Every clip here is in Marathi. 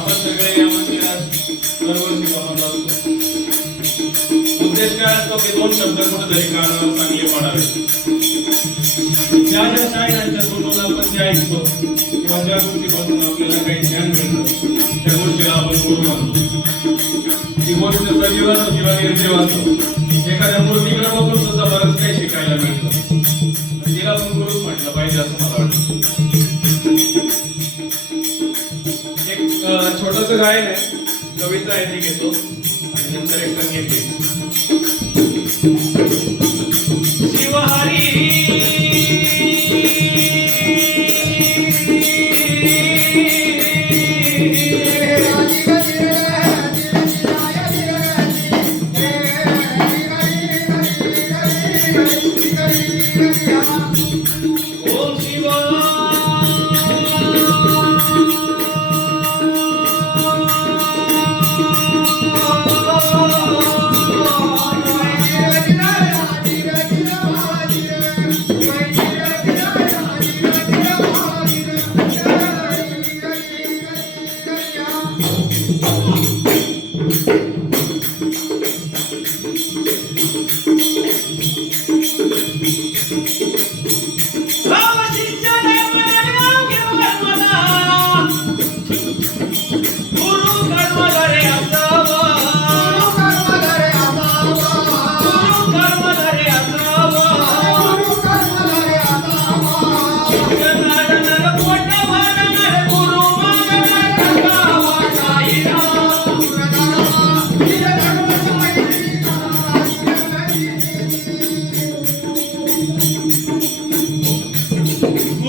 आपण सगळे या मंदिरात दरवर्षी पाहत असतो उद्देश काय असतो की दोन शब्द कुठेतरी कानावर चांगले पाडावे ज्या ज्या शाळांच्या तोंडून आपण जे ऐकतो किंवा ज्या गोष्टीपासून आपल्याला काही ज्ञान मिळतं. त्या गोष्टीला आपण गुरु मानतो ही गोष्ट सजीव असो किंवा निर्जीव असतो एखाद्या मूर्तीकडे बघून सुद्धा बरंच काही शिकायला मिळतं तिला पण गुरुच म्हटलं पाहिजे असं मला वाटतं. एक गायन आहे. कविता आहे ती घेतो. आणि नंतर एक संगीत घेतो शिवहारी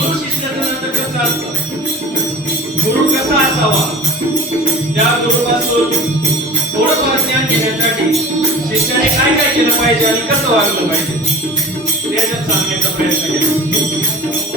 गुरु शिष्याचं नातं कसं असतं गुरु कसा असावा? त्या गुरुपासून थोडंफार ज्ञान घेण्यासाठी शिष्याने काय काय केलं पाहिजे आणि कसं वागलं पाहिजे? त्याच्यात सांगण्याचा प्रयत्न केला.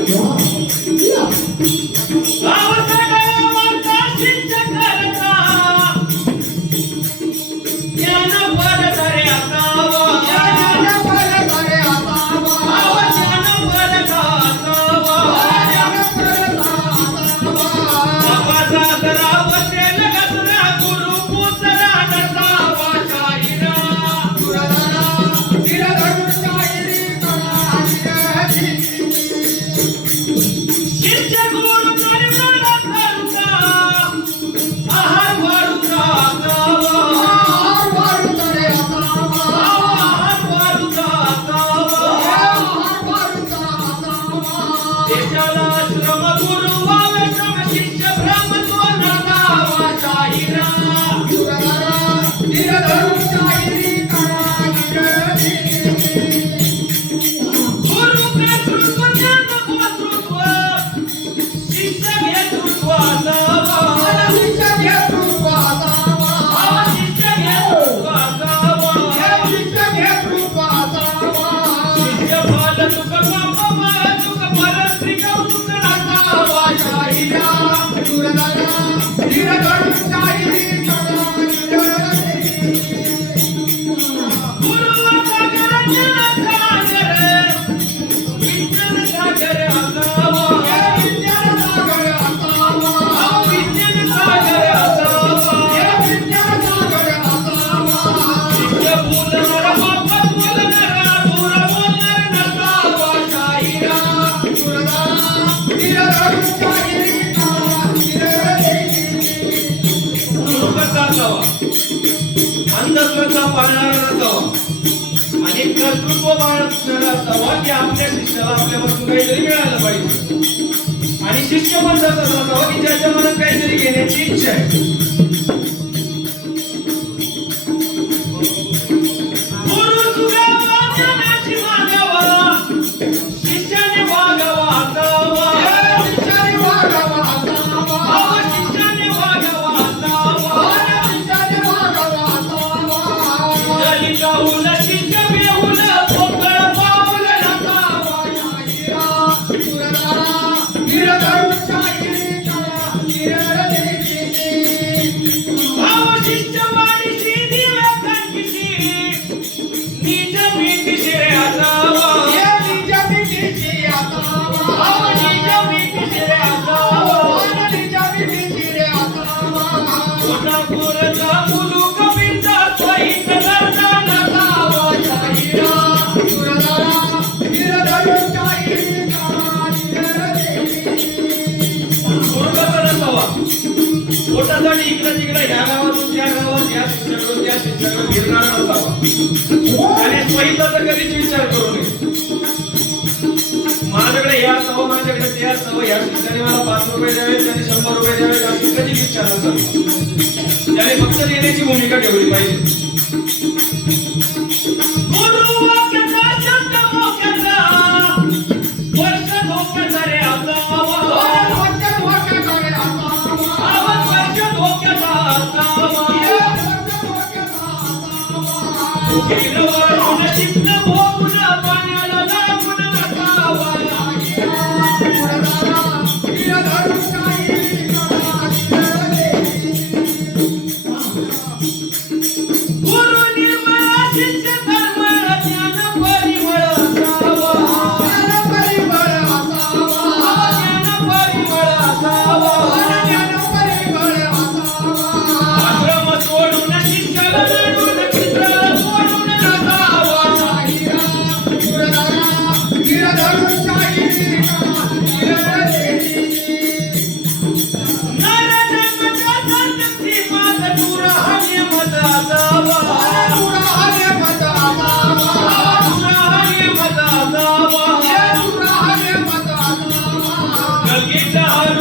अंधश्रद्धा पाळणारा नसावा आणि कर्तृत्व बाळगणारा असावा की आपल्या शिष्याला आपल्यापासून काहीतरी मिळालं पाहिजे. आणि शिष्य पण तसाच असावा की ज्याच्या मनात काहीतरी घेण्याची इच्छा आहे. पोटासाठी इकडे तिकडे ह्या गावातून त्या गावात या त्या नसावा आणि पहिला तर कधीच विचार करू नये. माझ्याकडे हे असावं माझ्याकडे त्या असावं या शिक्षणाने मला पाच रुपये द्यावे त्याने शंभर रुपये द्यावे अशी कधी विचार नसावी त्याने फक्त देण्याची भूमिका ठेवली पाहिजे. சின்ன போ Al-Gita al